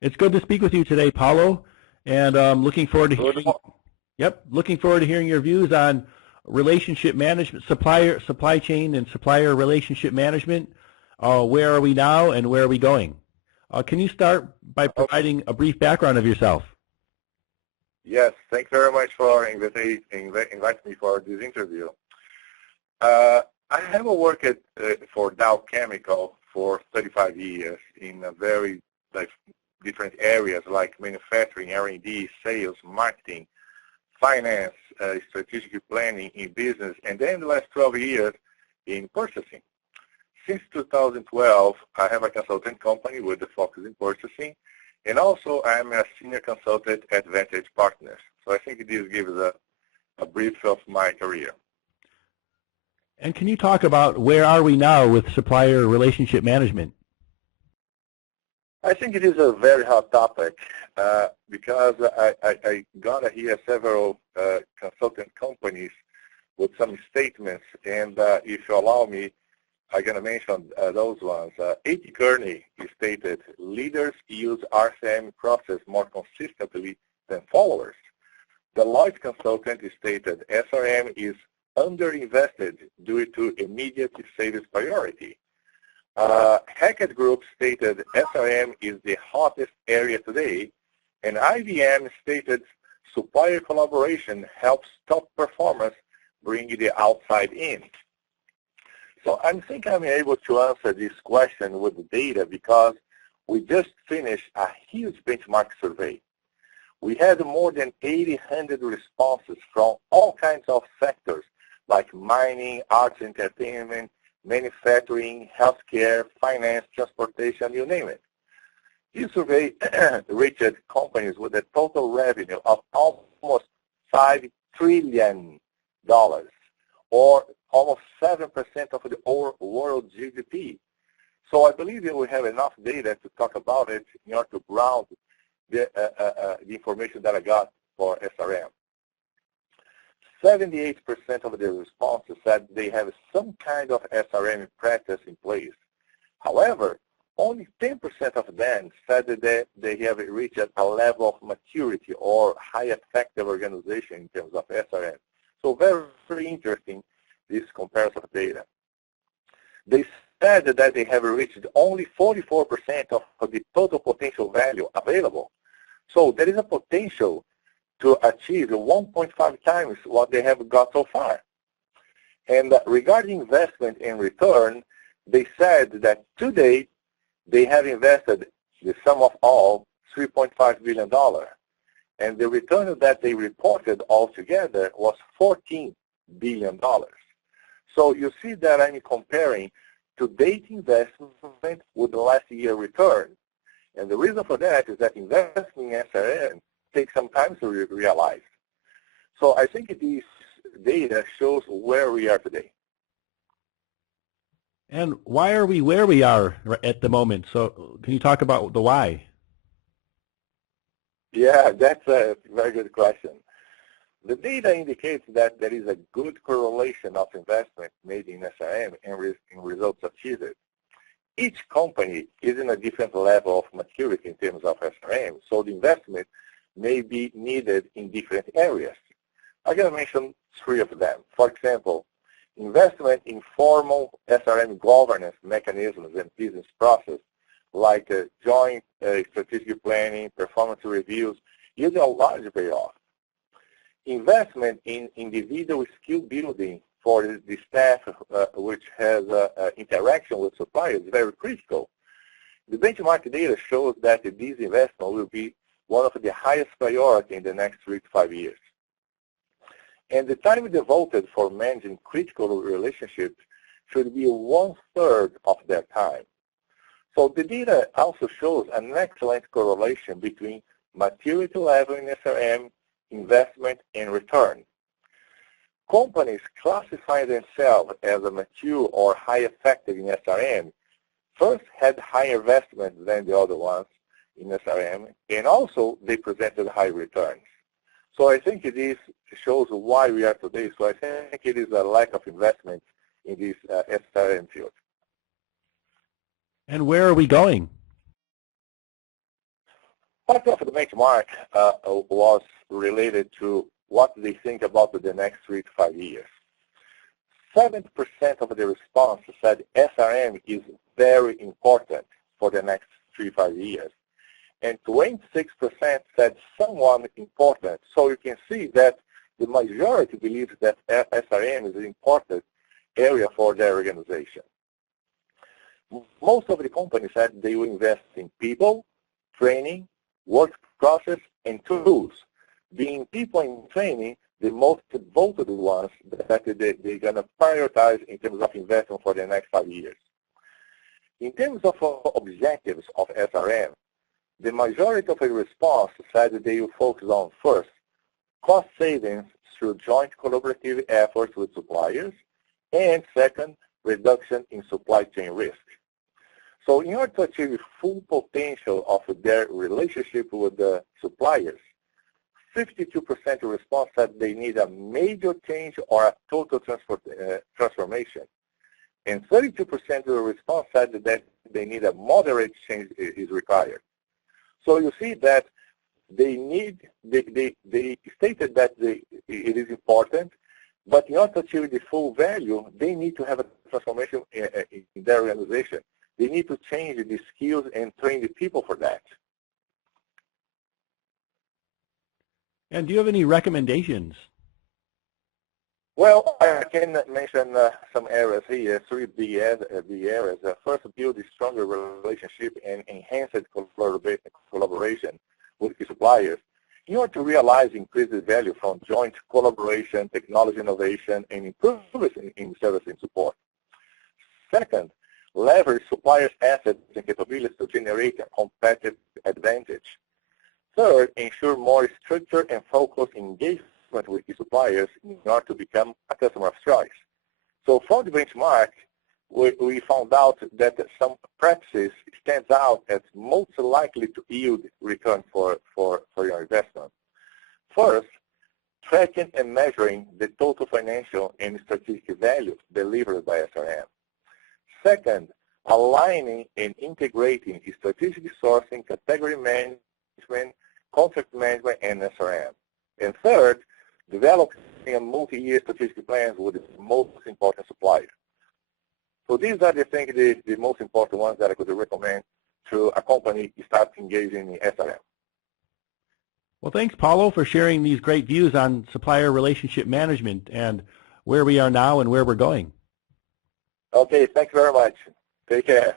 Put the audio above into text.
It's good to speak with you today, Paulo, and looking forward to Good. hearing. Yep, looking forward to hearing your views on relationship management, supply chain, and supplier relationship management. Where are we now, and where are we going? Can you start by providing a brief background of yourself? Yes, thanks very much for inviting me for this interview. I have worked for Dow Chemical for 35 years in a very different areas like manufacturing, R&D, sales, marketing, finance, strategic planning in business, and then the last 12 years in purchasing. Since 2012, I have a consulting company with the focus in purchasing, and also I'm a senior consultant at Vantage Partners. So I think this gives a brief of my career. And can you talk about where are we now with supplier relationship management? I think it is a very hot topic because I got here several consultant companies with some statements, and if you allow me, I'm going to mention those ones. A.T. Kearney stated, leaders use RCM process more consistently than followers. Deloitte consultant stated, SRM is underinvested due to immediate savings priority. Hackett Group stated SRM is the hottest area today, and IBM stated supplier collaboration helps top performance bring the outside in. So I think I'm able to answer this question with the data because we just finished a huge benchmark survey. We had more than 800 responses from all kinds of sectors like mining, arts, entertainment, manufacturing, healthcare, finance, transportation, you name it. This survey reached companies with a total revenue of almost $5 trillion, or almost 7% of the world GDP. So I believe that we have enough data to talk about it in order to ground the information that I got for SRM. 78% of the responses said they have some kind of SRM practice in place. However, only 10% of them said that they have reached a level of maturity or high effective organization in terms of SRM. So very, very interesting, this comparison of data. They said that they have reached only 44% of the total potential value available. So there is a potential to achieve 1.5 times what they have got so far. And regarding investment and return, they said that today they have invested the sum of all $3.5 billion. And the return that they reported altogether was $14 billion. So you see that I'm comparing today's investment with the last year return. And the reason for that is that investing in SRM takes some time to realize. So I think this data shows where we are today. And why are we where we are at the moment? So can you talk about the why? Yeah, that's a very good question. The data indicates that there is a good correlation of investment made in SRM and in results achieved. Each company is in a different level of maturity in terms of SRM, so the investment may be needed in different areas. I'm going to mention three of them. For example, investment in formal SRM governance mechanisms and business process like joint strategic planning, performance reviews, yield a large payoff. Investment in individual skill building for the staff which has interaction with suppliers is very critical. The benchmark data shows that this investment will be one of the highest priority in the next 3 to 5 years. And the time devoted for managing critical relationships should be 1/3 of their time. So the data also shows an excellent correlation between maturity level in SRM, investment, and return. Companies classify themselves as a mature or high effective in SRM first had higher investment than the other ones in SRM, and also they presented high returns. So I think this shows why we are today. So I think it is a lack of investment in this SRM field. And where are we going? Part of the benchmark was related to what they think about the next 3 to 5 years. 70% of the response said SRM is very important for the next 3 to 5 years. And 26% said somewhat important. So you can see that the majority believes that SRM is an important area for their organization. Most of the companies said they will invest in people, training, work process, and tools. Being people and training, the most voted ones that they're going to prioritize in terms of investment for the next 5 years. In terms of objectives of SRM, the majority of the response said that they will focus on, first, cost savings through joint collaborative efforts with suppliers, and second, reduction in supply chain risk. So in order to achieve full potential of their relationship with the suppliers, 52% of response said they need a major change or a total transformation. And 32% of the response said that they need a moderate change is required. So you see that they stated that it is important, but in order to achieve the full value, they need to have a transformation in their organization. They need to change the skills and train the people for that. And do you have any recommendations? Well, I can mention some areas here, 3 big areas. First, build a stronger relationship and enhance collaboration with the suppliers in order to realize increased value from joint collaboration, technology innovation, and improvements in service and support. Second, leverage suppliers' assets and capabilities to generate a competitive advantage. Third, ensure more structured and focused engagement with the suppliers in order to become a customer of choice. So from the benchmark, we found out that some practices stands out as most likely to yield return for your investment. First, tracking and measuring the total financial and strategic value delivered by SRM. Second, aligning and integrating strategic sourcing, category management, contract management, and SRM. And third, developing a multi-year strategic plans with the most important suppliers. So these are, I think, the most important ones that I could recommend to a company to start engaging in SRM. Well, thanks, Paulo, for sharing these great views on supplier relationship management and where we are now and where we're going. Okay, thanks very much. Take care.